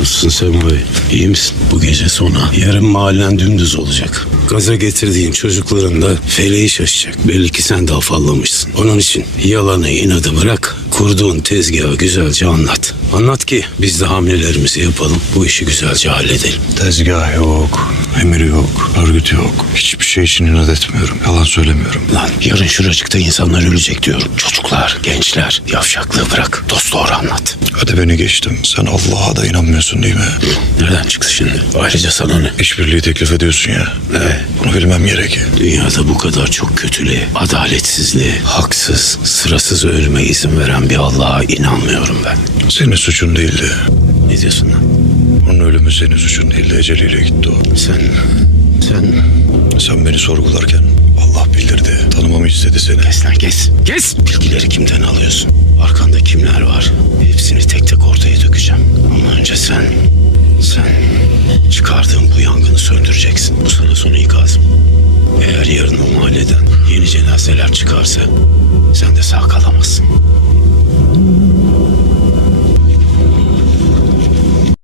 Nasılsın Sema Bey? İyi misin? Bu gece sona. Yarın mahallen dümdüz olacak. Gaza getirdiğin çocukların da feleği şaşacak. Belli ki sen de afallamışsın. Onun için yalanı inadı bırak. Kurduğun tezgahı güzelce anlat. Anlat ki biz de hamlelerimizi yapalım. Bu işi güzelce halledelim. Tezgah yok, emir yok, örgüt yok. Hiçbir şey için inat etmiyorum. Yalan söylemiyorum. Lan yarın şuracıkta insanlar ölecek diyorum. Çocuklar, gençler. Yavşaklığı bırak. Dost doğru anlat. Hadi beni geçtim. Sen Allah'a da inanmıyorsun değil mi? Nereden çıktı şimdi? Ayrıca sana ne? İşbirliği teklif ediyorsun ya. Evet. Bunu bilmem gerek. Dünyada bu kadar çok kötülüğe, adaletsizliğe, haksız, sırasız ölüme izin veren bir Allah'a inanmıyorum ben. Senin suçun değildi. Ne diyorsun lan? Onun ölümü senin suçun değildi. Eceliyle gitti o. Sen, sen... Sen beni sorgularken Allah bildirdi. Tanımamı istedi seni. Kes lan kes. Kes! Bilgileri kimden alıyorsun? Arkanda kimler var? Hepsini tek tek ortaya dökeceğim. Ama önce sen, sen çıkardığın bu yangını söndüreceksin. Bu sana son ikazım. Eğer yarın o mahalleden yeni cenazeler çıkarsa sen de sağ kalamazsın.